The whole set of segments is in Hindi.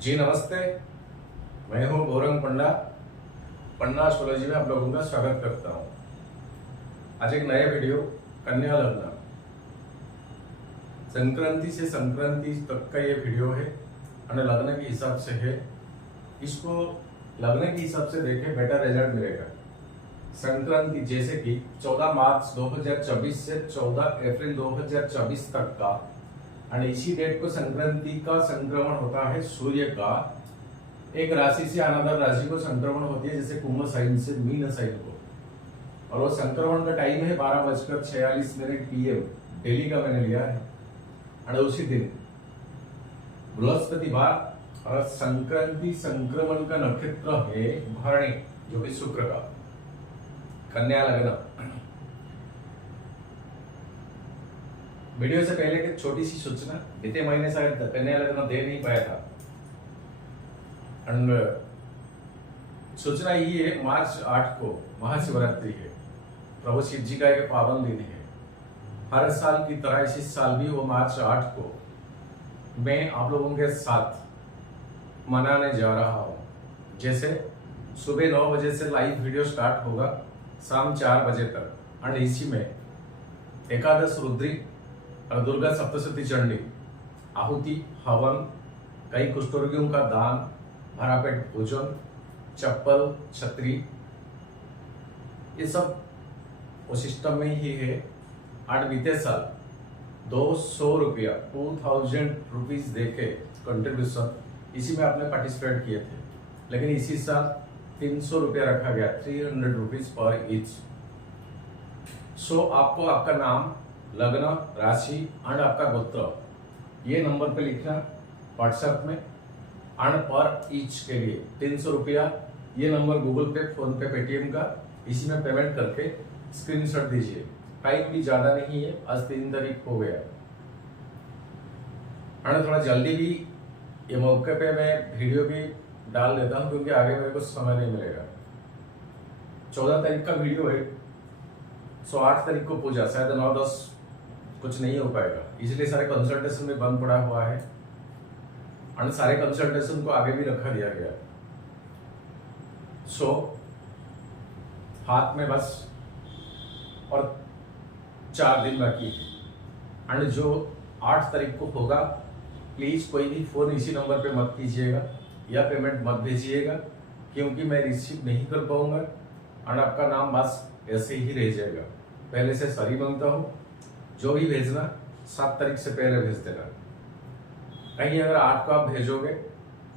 जी नमस्ते। मैं हूं गौरंग पंडा। पंडा एस्ट्रोलॉजी में आप लोगों का स्वागत करता हूं। आज एक नया वीडियो कन्या लग्न संक्रांति से संक्रांति तक का ये वीडियो है और लग्न के हिसाब से है। इसको लग्न के हिसाब से देखें बेटर रिजल्ट मिलेगा। संक्रांति जैसे कि 14 मार्च 2024 से 14 अप्रैल 2024 तक का, और इसी डेट को संक्रांति का संक्रमण होता है सूर्य का एक राशि से अनदर राशि को संक्रमण होती है, जैसे कुंभ साइन से मीन साइन को, और वो संक्रमण का टाइम है 12:46 PM दिल्ली का मैंने लिया है। और उसी दिन बृहस्पतिवार और संक्रांति संक्रमण का नक्षत्र है भरणी, जो कि शुक्र का कन्या लग्न। वीडियो से पहले की छोटी सी सूचना, बीते महीने शायद कन्या लग्न दे नहीं पाया था। एंड सूचना ये है, मार्च 8 को महाशिवरात्रि है, प्रभु शिव जी का एक पावन दिन है। हर साल की तरह इसी साल भी वो मार्च 8 को मैं आप लोगों के साथ मनाने जा रहा हूँ। जैसे सुबह 9 बजे से लाइव वीडियो स्टार्ट होगा, शाम 4 बजे तक, और इसी में एकादश रुद्री और दुर्गा सप्तशती चंडी, आहुति, हवन, कई कुष्ठरोगियों का दान, भरा पेट भोजन, चप्पल, छतरी, ये सब उस सिस्टम में ही है। और बीते साल 200 रुपया 2000 रुपीज देके कंट्रीब्यूशन इसी में आपने पार्टिसिपेट किए थे, लेकिन इसी साल 300 रुपया रखा गया, 300 रुपीज पर ईच। सो आपको आपका नाम, लग्न, राशि और आपका गोत्र ये नंबर पे लिखना व्हाट्सएप में, और पर ईच के लिए 300 रुपया ये नंबर गूगल पे, फोन पे, पेटीएम का, इसी में पेमेंट करके स्क्रीनशॉट दीजिए। टाइम भी ज्यादा नहीं है, आज 3 तारीख हो गया, और थोड़ा जल्दी भी ये मौके पे मैं वीडियो भी डाल देता हूँ, क्योंकि आगे मेरे को समय नहीं मिलेगा। 14 तारीख का वीडियो है, 8 तारीख को पूजा, शायद 9-10 कुछ नहीं हो पाएगा, इसलिए सारे कंसल्टेशन में बंद पड़ा हुआ है, और सारे कंसल्टेशन को आगे भी रखा दिया गया। सो हाथ में बस और 4 दिन बाकी है, और जो 8 तारीख को होगा, प्लीज कोई भी फोन इसी नंबर पे मत कीजिएगा या पेमेंट मत भेजिएगा, क्योंकि मैं रिसीव नहीं कर पाऊंगा, और आपका नाम बस ऐसे ही रह जाएगा। पहले से सॉरी मांगता हूँ। जो भी भेजना 7 तारीख से पहले भेज देना। कहीं अगर 8 को आप भेजोगे,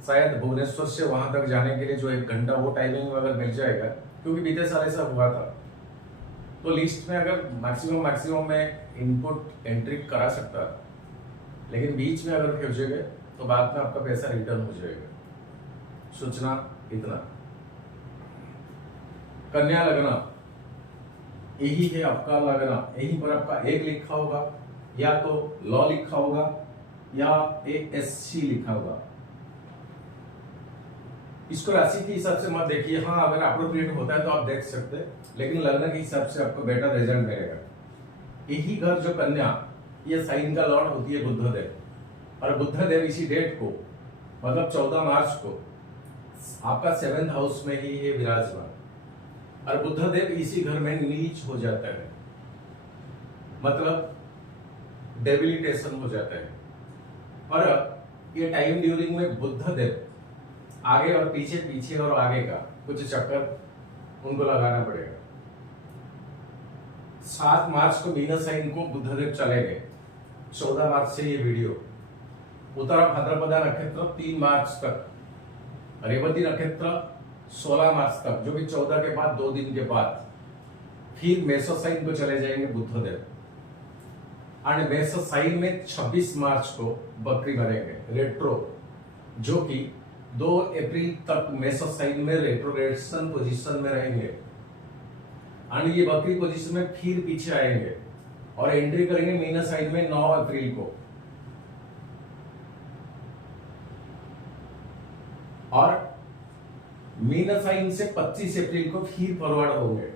शायद भुवनेश्वर से वहां तक जाने के लिए जो 1 घंटा वो टाइमिंग अगर मिल जाएगा, क्योंकि बीते साल ऐसा हुआ था, तो लिस्ट में अगर मैक्सिमम में इनपुट एंट्री करा सकता, लेकिन बीच में अगर भेजोगे तो बाद में आपका पैसा रिटर्न हो जाएगा। सूचना इतना। कन्या लग्न यही है आपका लग्न, यहीं पर आपका 1 लिखा होगा, या तो लॉ लिखा होगा या ASC लिखा होगा। इसको राशि के हिसाब से मत देखिए, हाँ अगर अप्रोप्रिएट होता है तो आप देख सकते हैं, लेकिन लग्न के हिसाब से आपको बेटर रिजल्ट मिलेगा। यही घर जो कन्या, ये साइन का लॉर्ड होती है बुधदेव, और बुधदेव इसी डेट को मतलब 14 मार्च को आपका 7th हाउस में ही है विराजमान, और बुधदेव इसी घर में नीच हो जाता है, मतलब डेबिलिटेशन हो जाता है। और ये टाइम ड्यूरिंग में बुधदेव आगे और पीछे, पीछे और आगे का कुछ चक्कर उनको लगाना पड़ेगा। 7 मार्च को मीन साइन को बुधदेव चले गए, 14 मार्च से ये वीडियो। उत्तरा भाद्रपदा नक्षत्र 3 मार्च तक, रेवती नक्षत्र 16 मार्च तक, जो कि 14 के बाद 2 दिन के बाद फिर मेषो साइन को चले जाएंगे बुधदेव, और मेषो साइन में 26 मार्च को बकरी बनेंगे रेट्रो, जो कि 2 अप्रैल तक मेषो साइन में रेट्रोग्रेशन पोजीशन में रहेंगे, और ये बकरी पोजीशन में फिर पीछे आएंगे और एंट्री करेंगे मीन साइन में 9 अप्रैल को, और मीन साइन से 25 अप्रैल को फिर फॉरवर्ड होंगे।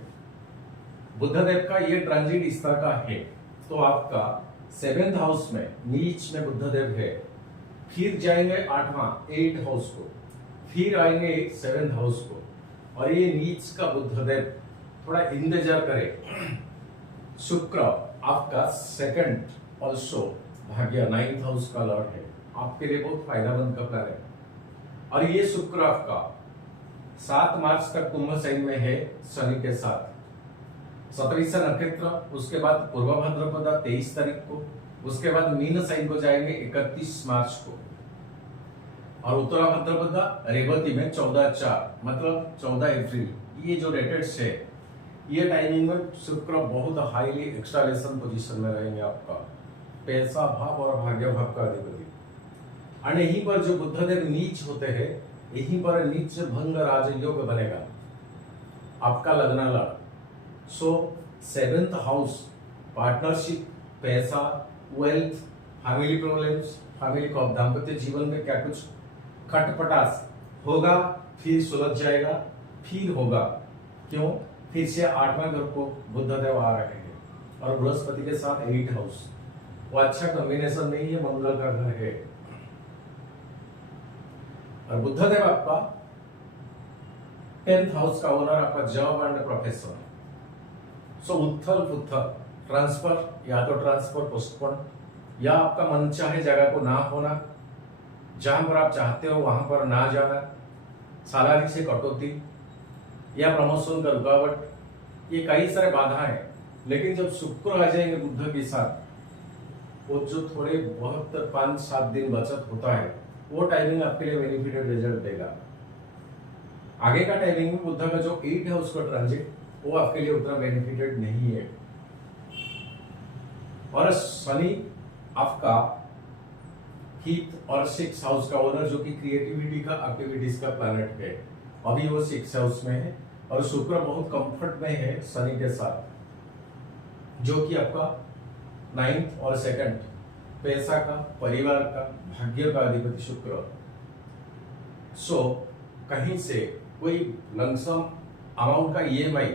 बुधदेव का ये ट्रांजिट इस तरह का है, तो आपका 7th हाउस में नीच में बुधदेव है, फिर जाएंगे 8वां 8 हाउस को, फिर आएंगे 7th हाउस को, और ये नीच का बुधदेव थोड़ा इंतजार करे। शुक्र आपका सेकंड ऑल्सो भाग्य 9th हाउस का लॉर्ड है, आपके लिए बहुत फायदेमंद का प्लान है। और ये शुक्र आपका 7 मार्च तक कुंभ साइन में है शनि के साथ। सतरीसा नक्षत्र, उसके बाद पूर्व भाद्रपदा 23 तारीख को, उसके बाद मीन साइन को जाएंगे 31 मार्च को, और उत्तरा भाद्रपदा रेवती में 14/4 मतलब 14 अप्रैल। ये जो डेटेड्स है, ये टाइमिंग में शुक्र बहुत हाईली एक्सट्रालेशन पोजीशन में रहेंगे, आपका पैसा भाव और भाग्य भाव का अधिपति। और यहीं पर जो बुधदेव नीच होते हैं, यहीं पर नीच भंग राजयोग बनेगा आपका लग्न लड़। सो 7th हाउस पार्टनरशिप, पैसा, वेल्थ, फैमिली प्रॉब्लम्स, फैमिली को दाम्पत्य जीवन में क्या कुछ खटपटास होगा, फिर सुलझ जाएगा, फिर होगा। क्यों? फिर से 8वां घर को बुधदेव आ रहे हैं, और बृहस्पति के साथ 8 हाउस, वो अच्छा कॉम्बिनेशन नहीं है, मंगल का घर है। और बुधदेव आपका 10th हाउस का ओनर, आपका जॉब एंड प्रोफेशन। सो उथल पुथल, ट्रांसफर, या तो ट्रांसफर पोस्टपोन, या आपका मन चाहे जगह को ना होना, जहां पर आप चाहते हो वहां पर ना जाना, सैलरी से कटौती या प्रमोशन का रुकावट, ये कई सारे बाधा है। लेकिन जब शुक्र आ जाएंगे बुध के साथ, वो जो थोड़े बहुत 5-7 दिन बचत होता है, वो टाइमिंग आपके लिए बेनिफिटेड रिजल्ट देगा। आगे का टाइमिंग में बुध का जो 8 हाउस का ट्रांजिट, वो आपके लिए उतना बेनिफिटेड नहीं है। और शनि आपका 5th और 6th हाउस का ओनर, जो कि क्रिएटिविटी का, एक्टिविटीज का प्लैनेट है, अभी वो 6th हाउस में है। और शुक्र बहुत कंफर्ट में है शनि के साथ, जो कि आपका 9th और 2nd पैसा का, परिवार का, भाग्य का अधिपति शुक्र। सो कहीं से कोई लमसम अमाउंट का EMI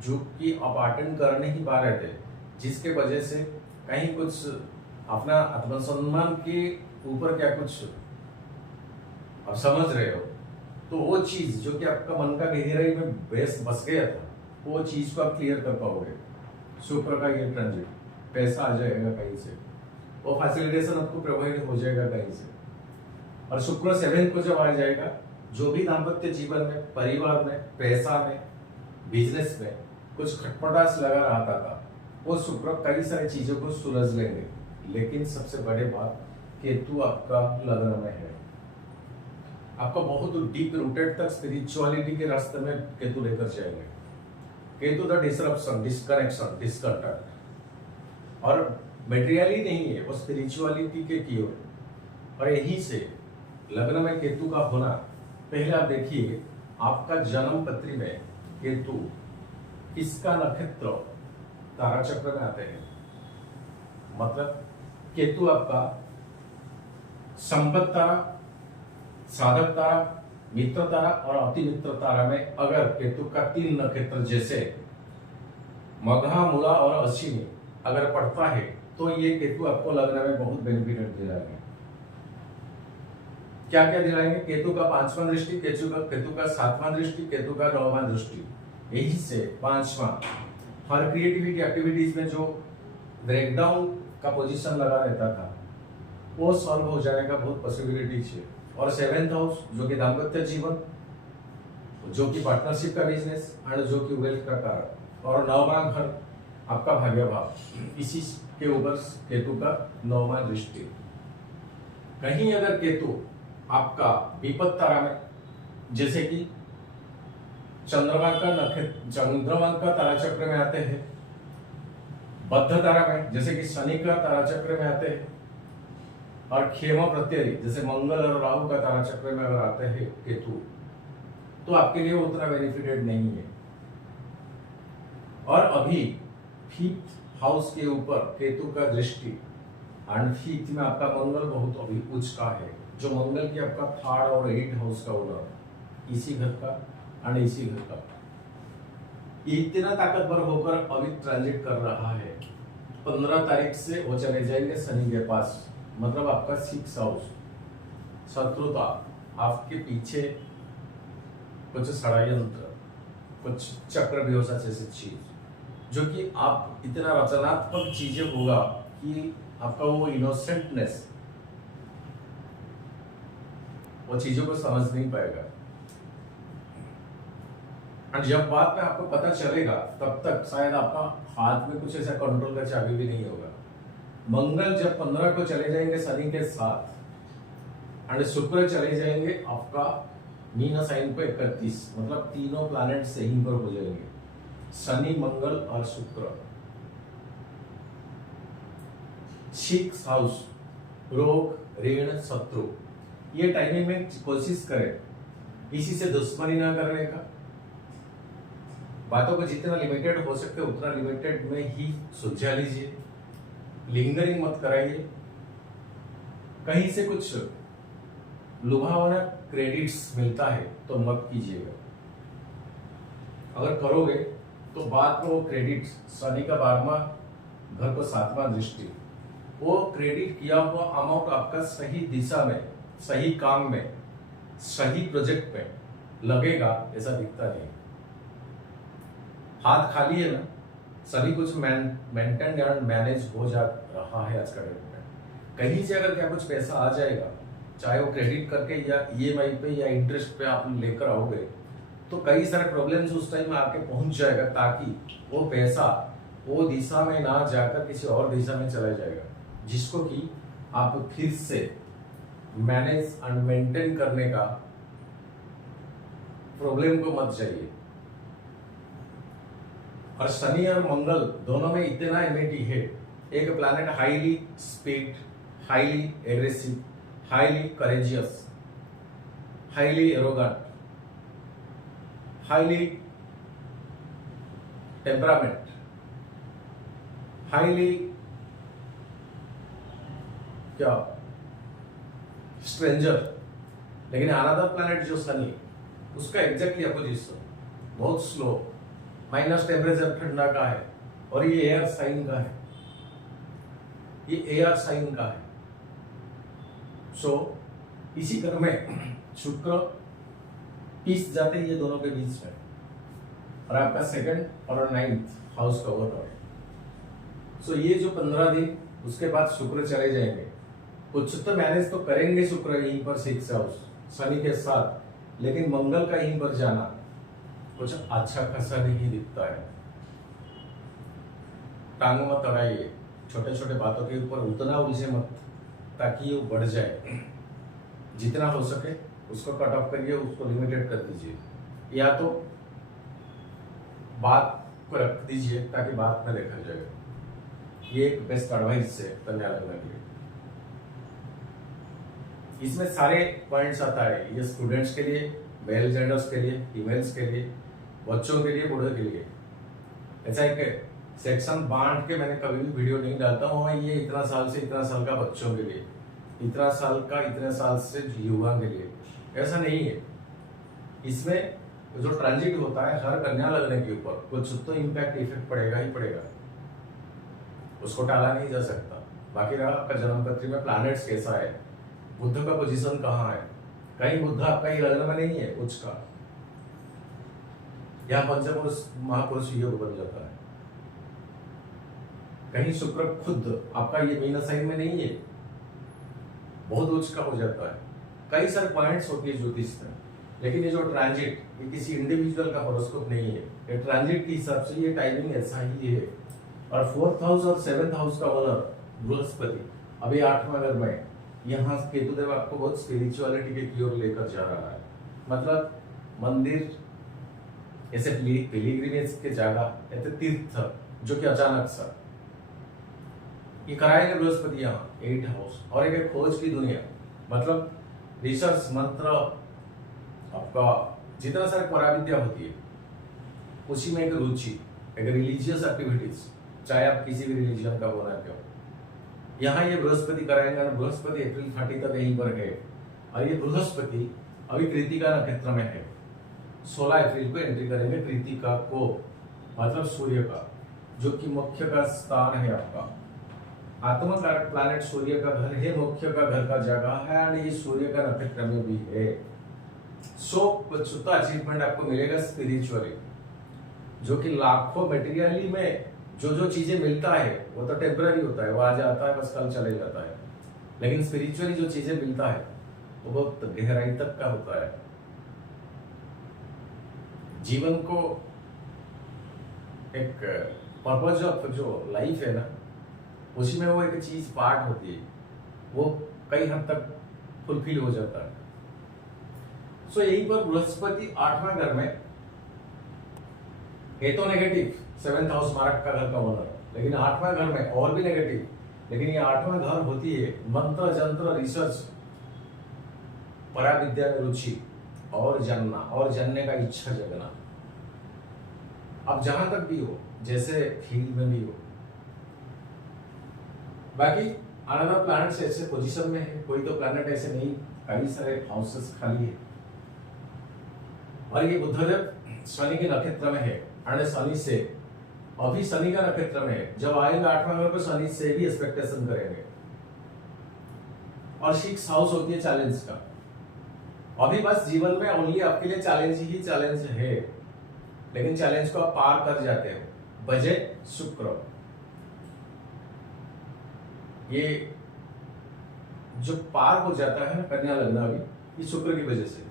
जो कि आप अटेंड कर नहीं पा रहे थे, जिसके वजह से कहीं कुछ अपना आत्मसम्मान के ऊपर क्या कुछ आप समझ रहे हो, तो वो चीज जो कि आपका मन का गहराई में बस गया था, वो चीज को आप क्लियर कर पाओगे। शुक्र का ये ट्रांजिट, पैसा आ जाएगा कहीं से, वो फैसिलिटेशन आपको प्रोवाइड हो जाएगा कहीं से। और शुक्र 7th को जब आ जाएगा, जो भी दाम्पत्य जीवन में, परिवार में, पैसा में, बिजनेस में कुछ खटपटास लगा रहा था, वो शुक्र कई सारी चीजों को सुलझ लेंगे। लेकिन सबसे बड़ी बात, केतु आपका लग्न में है, आपका बहुत डीप रूटेड तक स्पिरिचुअलिटी के रास्ते में केतु लेकर जाएंगे। केतु द डिसरप्शन, डिस्कनेक्शन, डिस्कंटैक्ट, और मेटेरियली नहीं है, वो स्पिरिचुअलिटी के की ओर। और यही से लग्न में केतु का होना, पहले आप देखिए आपका जन्म पत्री में केतु किसका नक्षत्र तारा चक्र में आते हैं। मतलब केतु आपका संपत तारा, साधक तारा, मित्र तारा और अति मित्र तारा में अगर केतु का 3 नक्षत्र जैसे मघा, मूला और अश्विनी अगर पड़ता है, तो ये केतु आपको लग्न में बहुत बेनिफिट दिलाएंगे। क्या क्या दिलाएंगे? केतु का 5वां दृष्टि, केतु का 7वां दृष्टि, केतु का 9वां दृष्टि। यही से 5वां हर क्रिएटिविटी एक्टिविटीज में जो ब्रेकडाउन का पोजीशन लगा रहता था, वो सॉल्व हो जाने का बहुत पॉसिबिलिटी है। और 7th हाउस जो कि दाम्पत्य जीवन, जो कि पार्टनरशिप का बिजनेस और जो कि वेल्थ का कारण, और 9वां घर आपका भाग्य भाव, इसी के ऊपर केतु का 9वां दृष्टि। कहीं अगर केतु आपका विपद तारा में, जैसे कि चंद्रमा का तारा चक्र में आते हैं, बद्ध तारा में जैसे कि शनि का तारा चक्र में आते हैं, और खेमा प्रत्यय जैसे मंगल और राहु का तारा चक्र में अगर आते हैं केतु, तो आपके लिए उतना बेनिफिटेड नहीं है। और अभी 5th हाउस के ऊपर केतु का दृष्टि, एंड 5th में आपका मंगल बहुत अभी उच्च का है, जो मंगल की आपका 3rd और 8th हाउस का ओनर, इसी घर का एंड इसी घर का, इतना ताकतवर होकर अभी ट्रांजिट कर रहा है। 15 तारीख से वो चले जाएंगे शनि के पास, मतलब आपका 6th हाउस, शत्रुता, आपके पीछे कुछ षड्यंत्र, कुछ चक्रव्यूह जैसी चीज, जो कि आप इतना रचनात्मक चीजें होगा कि आपका वो इनोसेंटनेस वो चीजों को समझ नहीं पाएगा। और जब बाद में आपको पता चलेगा तब तक शायद आपका हाथ में कुछ ऐसा कंट्रोल का चाबी भी नहीं होगा। मंगल जब 15 को चले जाएंगे शनि के साथ, और शुक्र चले जाएंगे आपका मीन साइन को 31, मतलब तीनों प्लैनेट सही पर हो जाएंगे, शनि मंगल और शुक्र। 6th हाउस, रोग ऋण शत्रु, ये टाइमिंग में कोशिश करें इसी से दुश्मनी ना करने का। बातों को जितना लिमिटेड हो सकते उतना लिमिटेड में ही सुलझा लीजिए, लिंगरिंग मत कराइए। कहीं से कुछ लुभावना क्रेडिट्स मिलता है तो मत कीजिएगा। अगर करोगे तो बाद में वो क्रेडिट, शनि का 12वां घर को 7वां दृष्टि, वो क्रेडिट किया हुआ अमाउंट आपका सही दिशा में, सही काम में, सही प्रोजेक्ट में लगेगा ऐसा दिखता नहीं। हाथ खाली है ना, सभी कुछ मेंटेन एंड मैनेज हो जा रहा है आज का डेट में। कहीं से अगर क्या कुछ पैसा आ जाएगा, चाहे वो क्रेडिट करके या ईएमआई पे या इंटरेस्ट पे आप लेकर आओगे, तो कई सारे प्रॉब्लम्स उस टाइम में आके पहुंच जाएगा, ताकि वो पैसा वो दिशा में ना जाकर किसी और दिशा में चला जाएगा, जिसको कि आप फिर से मैनेज एंड मेंटेन करने का प्रॉब्लम को मत जाइए। और शनि और मंगल दोनों में इतना एमिटी है, एक planet highly speed, highly aggressive, highly courageous, highly arrogant, highly temperament, highly क्या स्ट्रेंजर। लेकिन अनदर प्लैनेट जो शनि, उसका एग्जैक्टली अपोजिशन, बहुत स्लो, माइनस टेम्परेचर ठंडा का है, और ये एयर साइन का है, ये एयर साइन का है। सो इसी क्रम में शुक्र पीस जाते हैं ये दोनों के बीच में, और आपका 2nd और 9th हाउस कवर है। सो ये जो 15 दिन उसके बाद शुक्र चले जाएंगे, कुछ तो मैनेज तो करेंगे शुक्र यहीं पर 6th हाउस शनि के साथ, लेकिन मंगल का यहीं पर जाना कुछ अच्छा खासा नहीं दिखता है। टांग मत अड़ाइए, छोटे छोटे बातों के ऊपर उतना उलझे मत, ताकि वो बढ़ जाए। जितना हो सके उसको कट ऑफ करिए, उसको लिमिटेड कर दीजिए, या तो बात को रख दीजिए ताकि बात में देखा जाए। ये एक बेस्ट एडवाइस है कन्या लग्न के लिए। इसमें सारे पॉइंट्स आता है, ये स्टूडेंट्स के लिए, मेल जेंडर्स के लिए, फीमेल्स के लिए, बच्चों के लिए, बूढ़ों के लिए। ऐसा एक सेक्शन बांट के मैंने कभी भी वीडियो नहीं डालता हूँ, ये इतना साल से इतना साल का बच्चों के लिए, इतना साल का इतने साल से युवा के लिए, ऐसा नहीं है। इसमें जो ट्रांजिट होता है हर कन्या लगने के ऊपर कुछ तो इम्पैक्ट इफेक्ट पड़ेगा ही पड़ेगा, उसको टाला नहीं जा सकता। बाकी रहा आपका जन्म पत्री में प्लैनेट्स कैसा है, बुद्ध का पोजीशन कहाँ है, कहीं बुद्ध आपका ही लग्न में नहीं है उच्च का, यहाँ पंचपुरुष महापुरुष योग बन जाता है। कहीं शुक्र खुद आपका ये मीन साइन में नहीं है, बहुत उच्च का हो जाता है। कई सारे पॉइंट्स होती है ज्योतिष में, लेकिन ये जो ट्रांजिट ये किसी इंडिविजुअल का हॉरोस्कोप नहीं है, ये ट्रांजिट के हिसाब से ये टाइमिंग ऐसा ही है। और 4th हाउस और 7th हाउस का ओनर बृहस्पति अभी 8वां घर में, यहाँ केतुदेव आपको बहुत स्पिरिचुअलिटी के की ओर लेकर जा रहा है। मतलब मंदिर, ऐसे पिलिग्रिमेज के जगह, ऐसे तीर्थ जो कि अचानक सा ये कराएंगे बृहस्पति यहाँ 8th हाउस। और एक खोज की दुनिया, मतलब रिसर्च, मंत्र, आपका जितना सारा पराविद्या होती है उसी में एक रुचि, एक रिलीजियस एक्टिविटीज, चाहे आप किसी भी रिलीजन का होना क्यों, यहाँ ये बृहस्पति कराएंगे। बृहस्पति अप्रैल 30 तक यहीं पर है, और ये बृहस्पति अभी कृतिका नक्षत्र में है। 16 अप्रैल को एंट्री करेंगे कृतिका को, मतलब सूर्य का, जो कि मुख्य का स्थान है आपका। आत्मकारक प्लैनेट सूर्य का घर है, मुख्य का घर का जगह है, और ये सूर्य का नक्षत्र में भी है। सो कुछ तो अचीवमेंट आपको मिलेगा स्पिरिचुअली, जो कि लाखों मटेरियली में जो जो चीजें मिलता है वो तो टेम्पररी होता है, वो आ जाता है बस कल चले जाता है। लेकिन स्पिरिचुअली जो चीजें मिलता है वो बहुत गहराई तक का होता है। जीवन को एक पर्पज ऑफ जो लाइफ है ना, उसी में वो एक चीज पार्ट होती है, वो कई हद तक फुलफिल हो जाता है। सो यहीं पर बृहस्पति 8वां घर में है तो नेगेटिव, 7th हाउस मारक का घर का ओनर, लेकिन 8वां घर में और भी नेगेटिव। लेकिन ये 8वां घर होती है मंत्र जंत्र रिसर्च, पराविद्या में रुचि और जानना और जानने का इच्छा जगना। अब जहां तक भी हो, जैसे फील्ड में भी हो। बाकी अनदर प्लैनेट्स ऐसे पोजीशन में है, कोई तो प्लैनेट ऐसे नहीं, कई सारे हाउसेस खाली है। और ये बुधदेव शनि के नक्षत्र में है, और शनि से अभी शनि का नक्षत्र में है, जब आएगा 8वां घर पर शनि से भी एक्सपेक्टेशन करेंगे। और 6th हाउस होती है चैलेंज का। अभी बस जीवन में ओनली आपके लिए चैलेंज ही चैलेंज है, लेकिन चैलेंज को आप पार कर जाते हो। बजट शुक्र, ये जो पार हो जाता है कन्या लग्न अभी, ये शुक्र की वजह से,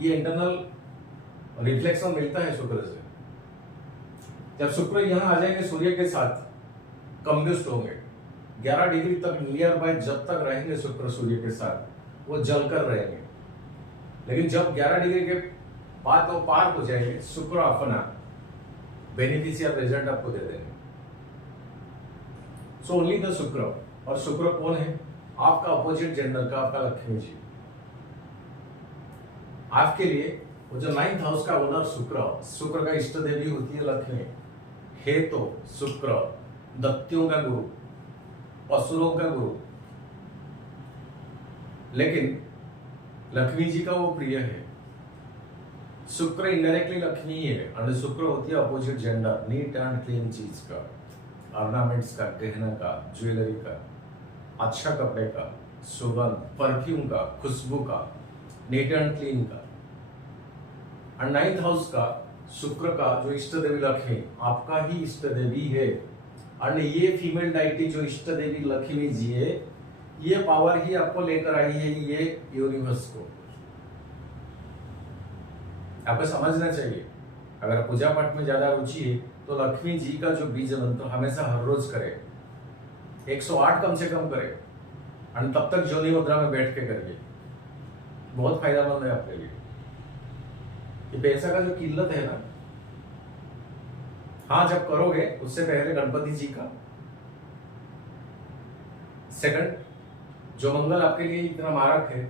ये इंटरनल रिफ्लेक्शन मिलता है शुक्र से। जब शुक्र यहां आ जाएंगे सूर्य के साथ कंब्यूस्ट होंगे, 11 डिग्री तक नियर बाय जब तक रहेंगे शुक्र सूर्य के साथ, वो जलकर रहेंगे। लेकिन जब 11 डिग्री के बाद वो पार हो जाएंगे, शुक्र अपना बेनिफिशियल रिजल्ट आपको दे देंगे। सो ओनली द शुक्र, और शुक्र कौन है? आपका अपोजिट जेंडर का, आपका लक्ष्मी जी। आपके लिए वो जो 9th हाउस का ओनर शुक्र का इष्ट देवी होती है लक्ष्मी, है तो शुक्र दत्तियों का गुरु, असुरों का गुरु। लेकिन लक्ष्मी जी का वो प्रिय है। शुक्र इनडायरेक्टली लक्ष्मी है, और शुक्र होती है opposite gender, neat and clean चीज का, ऑर्नामेंट्स का, गहना का, ज्वेलरी का, अच्छा कपड़े का, सुगंध, परफ्यूम का, खुशबू का, नीट एंड क्लीन का। और 9th हाउस का शुक्र का जो इष्ट देवी लक्ष्मी आपका ही इष्ट देवी है, और ये फीमेल डाइटी जो इष्ट देवी लक्ष्मी जी है, ये पावर ही आपको लेकर आई है ये यूनिवर्स को। आपको समझना चाहिए, अगर पूजा पाठ में ज्यादा रुचि है तो लक्ष्मी जी का जो बीज मंत्र हमेशा हर रोज करे, 108 कम से कम करे, और तब तक जोनी मुद्रा में बैठ के करिए, बहुत फायदेमंद है आपके लिए। ये पैसा का जो किल्लत है ना, हाँ जब करोगे उससे पहले गणपति जी का, सेकंड जो मंगल आपके लिए इतना मारक है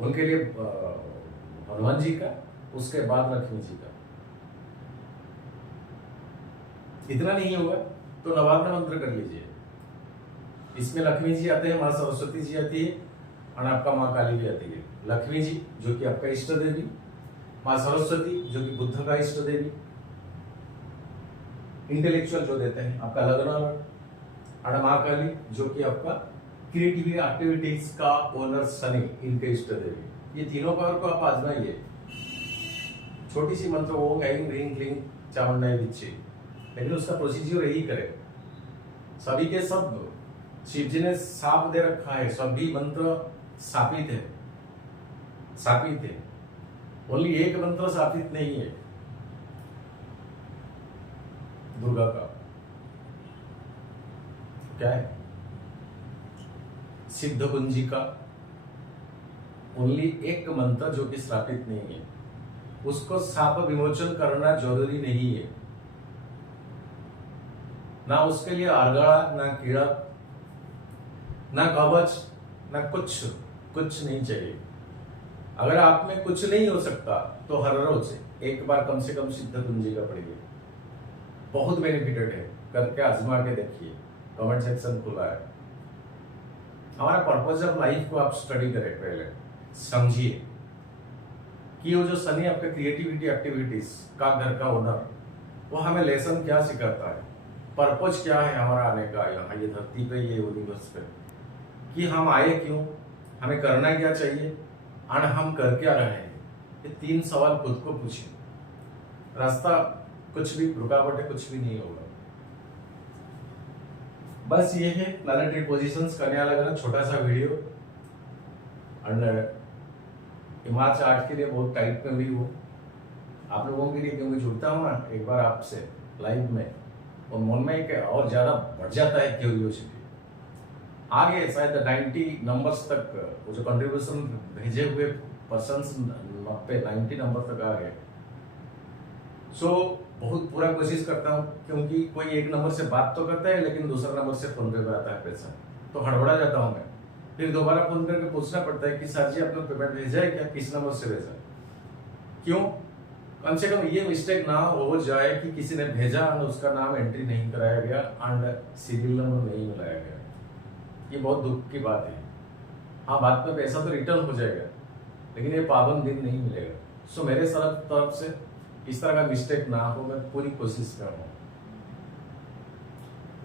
उनके लिए हनुमान जी का, उसके बाद लक्ष्मी जी का। इतना नहीं होगा तो नवाग्न मंत्र कर लीजिए, इसमें लक्ष्मी जी आते हैं, माँ सरस्वती जी आती है, और आपका माँ काली भी आती है। लक्ष्मी जी जो कि आपका इष्ट देवी, माँ सरस्वती जो कि बुद्ध का इष्ट देवी, इंटेलेक्चुअल जो देते हैं आपका लग्न, और माँ काली जो कि आपका क्रिएटिव एक्टिविटीज का ओनर शनि, इनके इष्ट देवी। ये तीनों पावर को आप आजमाइए। छोटी सी मंत्र ओम ऐं ह्रीं क्लीं चामुंडाय विच्चे, लेकिन उसका प्रोसीजर यही करे। सभी के सब शिव जी ने साप दे रखा है, सभी मंत्र सापित है, सापित है। ओनली एक मंत्र सापित नहीं है, दुर्गा का क्या है, सिद्ध कुंजी का। ओनली एक मंत्र जो कि स्थापित नहीं है, उसको साप विमोचन करना जरूरी नहीं है। ना उसके लिए आरगड़ा, ना कीड़ा, ना कवच, ना कुछ नहीं चाहिए। अगर आप में कुछ नहीं हो सकता तो हर रोज एक बार कम से कम सिद्ध कुंजी का पढ़िए, बहुत बेनिफिटेड है। करके आजमा के देखिए, कमेंट सेक्शन खुला है। हमारा पर्पज ऑफ लाइफ को आप स्टडी करें, पहले समझिए कि वो जो शनि आपके क्रिएटिविटी एक्टिविटीज का घर का ओनर, वो हमें लेसन क्या सिखाता है। पर्पज क्या है हमारा आने का यहाँ ये धरती पे, ये यूनिवर्स पे, कि हम आए क्यों, हमें करना क्या चाहिए और हम कर क्या रहे हैं। ये 3 सवाल खुद को पूछिए। रास्ता कुछ भी, रुकावट है, कुछ भी नहीं होगा। बस ये है प्लैनेटरी पोजीशंस करने वाला छोटा सा वीडियो। एंड मार्च 8 के लिए बहुत टाइट में भी हो आप लोगों के लिए, क्योंकि जुड़ता हूँ ना एक बार आपसे लाइव में, और मन में एक और ज्यादा बढ़ जाता है क्यूरियोसिटी। आगे शायद 90 नंबर्स तक वो जो कंट्रीब्यूशन भेजे हुए पर्सन्स 90 नंबर तक आ गए। सो बहुत पूरा कोशिश करता हूँ, क्योंकि कोई एक नंबर से बात तो करता है लेकिन दूसरा नंबर से फोन पे आता है पैसा, तो हड़बड़ा जाता हूँ मैं। फिर दोबारा फोन करके पूछना पड़ता है कि सर जी आपने पेमेंट भेजा है क्या, किस नंबर से भेजा, क्यों। कम से कम ये मिस्टेक ना हो जाए कि किसी ने भेजा और उसका नाम एंट्री नहीं कराया गया एंड सीरियल नंबर नहीं मिलाया गया। ये बहुत दुख की बात है। हाँ, बाद में पैसा तो रिटर्न हो जाएगा, लेकिन ये पावन दिन नहीं मिलेगा। सो मेरे तरफ से इस तरह का मिस्टेक ना हो, मैं पूरी कोशिश कर रहा हूं।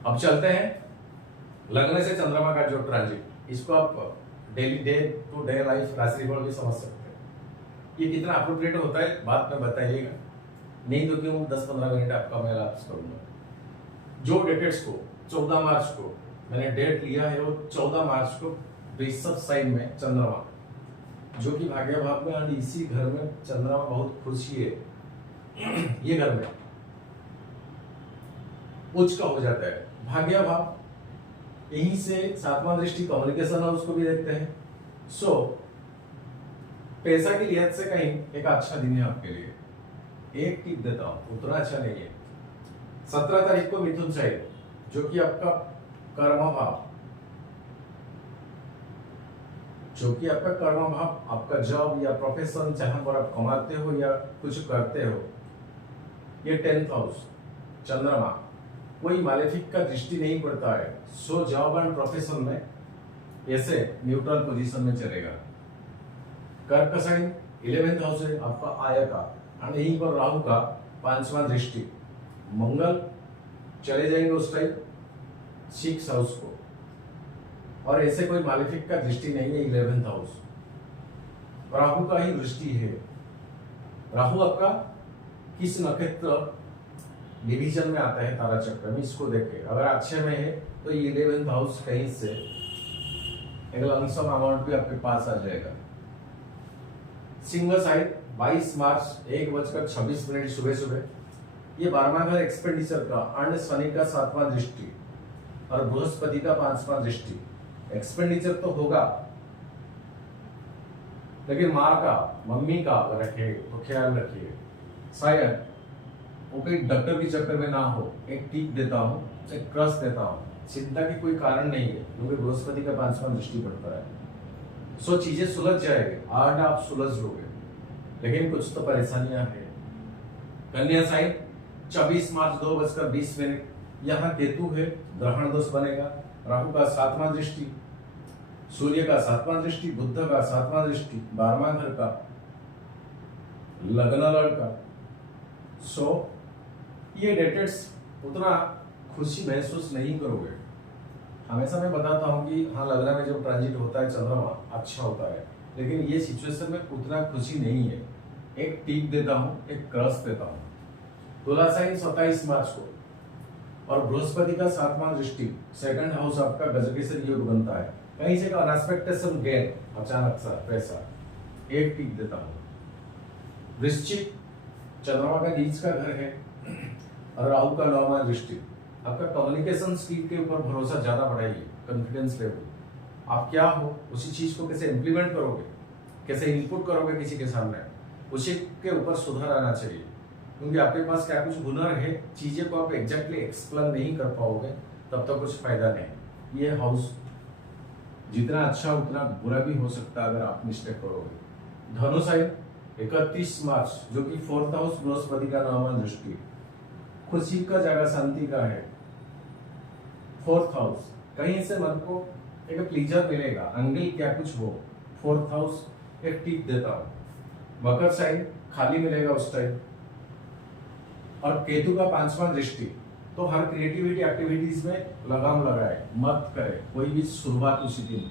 अब चलते हैं लग्न से चंद्रमा का जो ट्रांजिट, इसको आप daily day to day life राशिफल भी समझ सकते हैं। ये कितना अप्रोप्रिएट होता है बाद में बताइएगा, नहीं तो क्यों 10-15 मिनट आपका मैं लाप्स करूंगा। जो डेटेट्स को 14 मार्च को मैंने डेट लिया है, वो 14 मार्च को वृषभ साइन में चंद्रमा, जो कि भाग्य भाव में, और इसी घर में चंद्रमा बहुत खुशी है। ये घर में उच्च का हो जाता है भाग्य भाव, यहीं से 7वां दृष्टि कम्युनिकेशन हाउस को भी देखते हैं। सो पैसा की लिहाज से कहीं एक अच्छा दिन है आपके लिए। एक टिप देता हूं, उतना अच्छा नहीं है। 17 तारीख को मिथुन साइड, जो कि आपका कर्म भाव, आपका जॉब या प्रोफेशन, जहां पर आप कमाते हो या कुछ करते हो, ये 10th हाउस चंद्रमा कोई मालेफिक का दृष्टि नहीं पड़ता है। सो जॉब एंड प्रोफेशन में ऐसे न्यूट्रल पोजीशन में चलेगा। कर्क साइन 11th हाउस है आपका आय का, और यहीं पर राहु का 5वां दृष्टि, मंगल चले जाएंगे उस टाइम 6 हाउस को, और ऐसे कोई मालेफिक का दृष्टि नहीं है 11th हाउस, राहु का ही दृष्टि है। राहु आपका किस नक्षत्र डिवीजन में आता है तारा चक्र में, इसको देखें। अगर अच्छे में है तो 11th हाउस कहीं से एक लमसम अमाउंट भी आपके पास आ जाएगा। सिंह साइड 22 मार्च 1:26 सुबह, ये 12वां घर एक्सपेंडिचर का, अंड शनि का 7वां दृष्टि और बृहस्पति का 5वां दृष्टि। एक्सपेंडिचर तो होगा, लेकिन माँ का, मम्मी का अगर रखे तो ख्याल रखिए, शायद वो कोई डॉक्टर के चक्कर में ना हो। एक टिप देता हूँ, एक क्रस देता हूँ, चिंता की कोई कारण नहीं है, क्योंकि बृहस्पति का 5वां दृष्टि पड़ता है। सो चीजें सुलझ जाएगी, आज आप सुलझ लोगे, लेकिन कुछ तो परेशानियां हैं। कन्या साइन 24 मार्च 2:20, यहाँ केतु है, ग्रहण दोष बनेगा। राहु का 7वां दृष्टि, सूर्य का 7वां दृष्टि, बुध का 7वां दृष्टि, 12वां घर का, लग्न लड़का। सो ये डेटेट्स उतना खुशी महसूस नहीं करोगे। हमेशा मैं बताता हूँ कि हाँ, लग्न में जब ट्रांजिट होता है चंद्रमा अच्छा होता है, लेकिन ये सिचुएशन में उतना खुशी नहीं है। एक टिप देता हूँ, एक क्रस देता हूँ। तुला साइन 27 मार्च को, और बृहस्पति का 7वां दृष्टि, 2nd हाउस आपका गजकेसरी योग बनता है। कहीं से का अनएक्सपेक्टेड गेन, अचानक सा पैसा। एक टिप देता हूँ। वृश्चिक चंद्रमा का नीच का घर है, और राहु का 9वां दृष्टि। आपका कम्युनिकेशन स्किल के ऊपर भरोसा ज्यादा बढ़ाइए, कॉन्फिडेंस लेवल। आप क्या हो, उसी चीज को कैसे इंप्लीमेंट करोगे, कैसे इनपुट करोगे किसी के सामने, उसी के ऊपर सुधार आना चाहिए। क्योंकि आपके पास क्या कुछ हुनर है, चीजें को आप एग्जैक्टली एक्सप्लेन नहीं कर पाओगे, तब तक कुछ फायदा नहीं। ये हाउस जितना अच्छा उतना बुरा भी हो सकता है अगर आप मिस्टेक करोगे। धनु साइन 31 मार्च, जो कि 4th हाउस, बृहस्पति का 9वां दृष्टि, खुशी का जगह शांति का है। 4th हाउस, कहीं से मन को एक प्लीजर मिलेगा, एंगल क्या कुछ हो। 4th हाउस एक टिप देता हूं। मकर साइन खाली मिलेगा उस टाइम, और केतु का 5वां दृष्टि, तो हर क्रिएटिविटी एक्टिविटीज में लगाम लगाए, मत करे कोई भी शुरुआत उसी दिन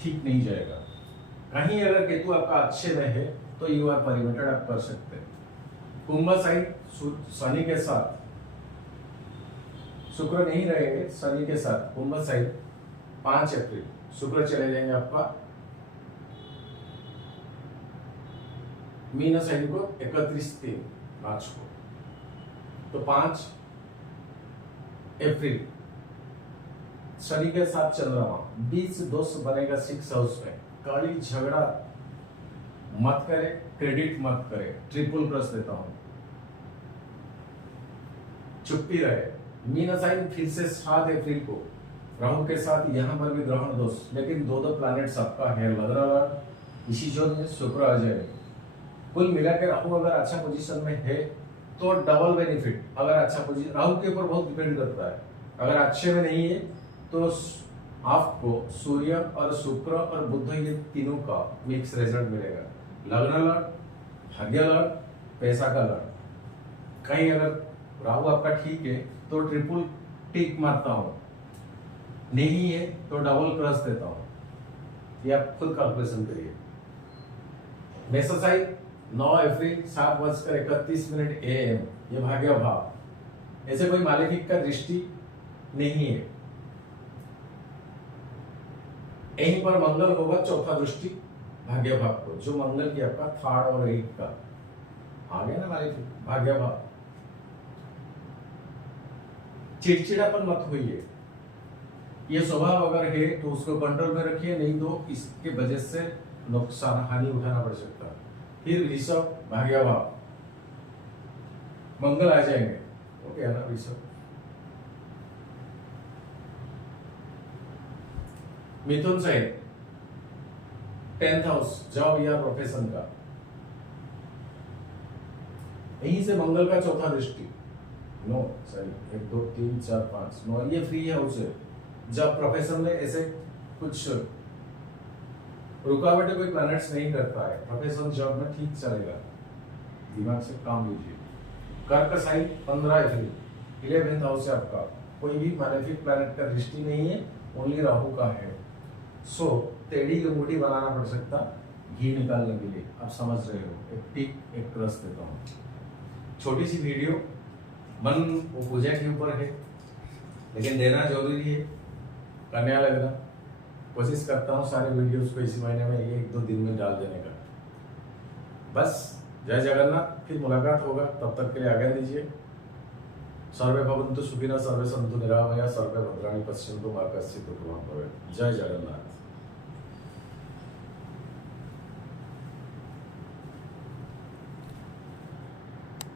ठीक नहीं जाएगा। कहीं अगर केतु आपका अच्छे में है तो यू आर परिमिटेड, आप कर सकते हैं। कुंभ साइन शनि के साथ, शुक्र नहीं रहेंगे, शनि के साथ कुंभ साइन 5 अप्रैल शुक्र चले जाएंगे आपका मीन साइन को 31 मार्च को, तो 5 अप्रैल शनि के साथ चंद्रमा 20 दोस्त बनेगा 6 हाउस में। काली झगड़ा मत करे, क्रेडिट मत करे, ट्रिपल प्लस देता हूं, चुप्पी रहे। मीन साइन फिर से 7 अप्रैल को राहु के साथ यहां पर भी ग्रहण दोष, लेकिन दो प्लैनेट्स आपका है लग रहा, इसी जोन में शुक्र आ जाएगा। कुल मिलाकर राहु अगर अच्छा पोजीशन में है तो डबल बेनिफिट। अगर अच्छा पोजीशन, राहु के ऊपर बहुत डिपेंड करता है, अगर अच्छे में नहीं है तो आपको सूर्य और शुक्र और बुध ये तीनों का मिक्स रिजल्ट मिलेगा। लग्न लड़, भाग्य लड़, पैसा का लड़। कहीं अगर राहु आपका ठीक है तो ट्रिपल टिक मारता हूं, नहीं है तो डबल क्रॉस देता हूं, ये आप खुद कैलकुलेशन करिए। मेषसाई 9 अप्रैल 7:31 AM, ये भाग्य भाव, ऐसे कोई मालेफिक का दृष्टि नहीं है। यहीं पर मंगल होगा चौथा दृष्टि भाग्य भाव को, जो मंगल की आपका 3rd और 8 का आ गया ना मालेफिक भाग्य भाव। चिड़चिड़ापन मत होइए, ये स्वभाव अगर है तो उसको कंट्रोल में रखिए, नहीं तो इसके वजह से नुकसान हानि उठाना पड़ सकता है। फिर ऋषभ भाग्य भाव, मंगल आ जाएंगे, ओके है ना ऋषभ। मिथुन साइन 10th हाउस, जॉब या प्रोफेशन का, यहीं से मंगल का चौथा दृष्टि, नो सही 1 2 3 4 5 9, ये फ्री हाउस है। जब प्रोफेशन में ऐसे कुछ रुकावटें कोई प्लैनेट्स नहीं करता है, प्रोफेशन जॉब में ठीक चलेगा, दिमाग से काम लीजिए। कर्क साइन 15 अप्रैल 11th हाउस से आपका, कोई भी मैलेफिक प्लैनेट का दृष्टि नहीं है, ओनली राहु का है। सो टेढ़ी अंगूठी बनाना पड़ सकता घी निकालने के लिए, आप समझ रहे हो। एक टिक एक क्रॉस देता हूँ, छोटी सी वीडियो, मन वो पूजा के ऊपर है, लेकिन देना जरूरी है, करने लगना। कोशिश करता हूँ सारे वीडियोस को इसी महीने में 1-2 दिन में डाल देने का। बस जय जगन्नाथ, फिर मुलाकात होगा, तब तक के लिए आज्ञा दीजिए। सर्वे भवन्तु सुखिनः, सर्वे सन्तु निरामया, सर्वे भद्राणि पश्यन्तु मा कश्चित् दुःखं भवेत्। जय जगन्नाथ।